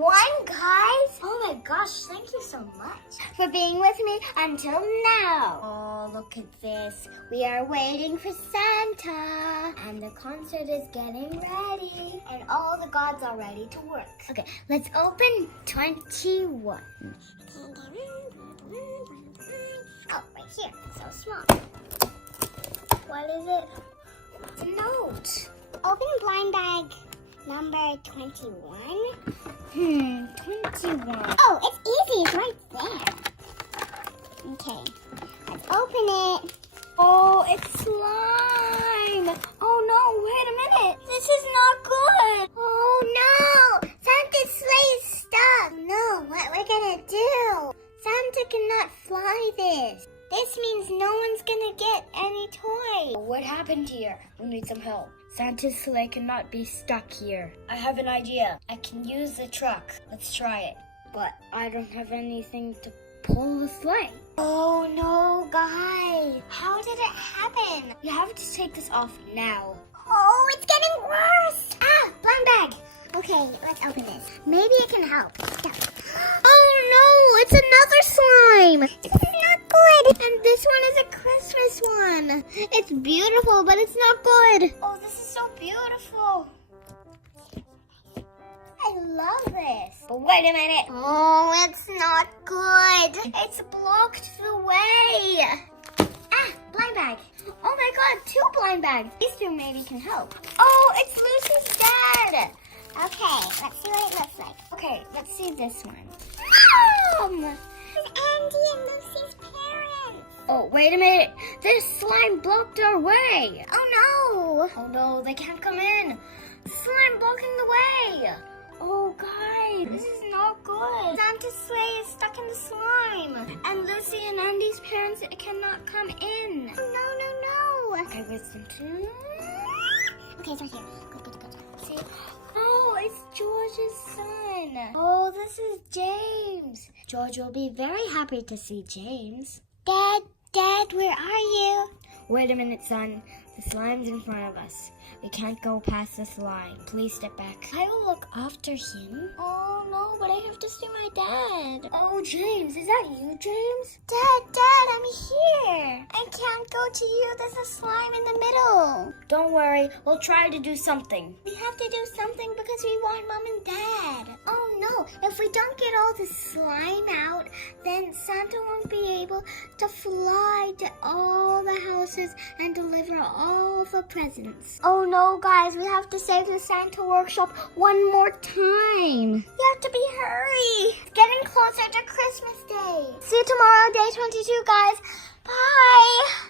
guys. Oh my gosh, thank you so much for being with me until now. Oh, look at this. We are waiting for Santa. And the concert is getting ready. And all the gods are ready to work. Okay, let's open 21. Oh, right here. So small. What is it? It's a note. Open blind bag number 21. 21. Oh, it's easy. It's right there. Okay, let's open it. Oh, it's slime. Oh no, wait a minute. This is not good. Oh no, Santa's sleigh is stuck. No, what we're gonna do? Santa cannot fly this. This means no one's gonna get any toy. What happened here? We need some help. Santa's sleigh cannot be stuck here. I have an idea. I can use the truck. Let's try it. But I don't have anything to pull the sleigh. Oh no, guys. How did it happen? You have to take this off now. Oh, it's getting worse. Ah, blind bag. Okay, let's open this. Maybe it can help. Oh no, it's another slime. This is not good. And this one is a Christmas one. It's beautiful, but it's not good. Oh, this is so beautiful. I love this. But wait a minute. Oh, it's not good. It's blocked the way. Ah, blind bag. Oh my god, 2 blind bags. These 2 maybe can help. Oh, it's Lucy's dad. Okay, let's see what it looks like. Okay, let's see this one. Mom! It's Andy and Lucy's parents. Oh, wait a minute. This slime blocked our way. Oh no. Oh no, they can't come in. Slime blocking the way. Oh, guys, this is not good. Santa's sleigh is stuck in the slime. And Lucy and Andy's parents cannot come in. No. Okay, listen to... Okay, it's right here. Good. See? Oh, it's George's son. Oh, this is James. George will be very happy to see James. Dad, where are you? Wait a minute, son. The slime's in front of us. We can't go past the slime. Please step back. I will look after him. Oh no, but I have to see my dad. Oh, James, is that you, James? Dad, I'm here. I can't go to you. There's a slime in the middle. Don't worry. We'll try to do something. We have to do something because we want Mom and Dad. Oh no, if we don't get all the slime out, then Santa won't be able to fly to all the houses and deliver all the presents. Oh no, guys, we have to save the Santa workshop one more time. We have to be hurry. It's getting closer to Christmas Day. See you tomorrow, day 22, guys. Bye.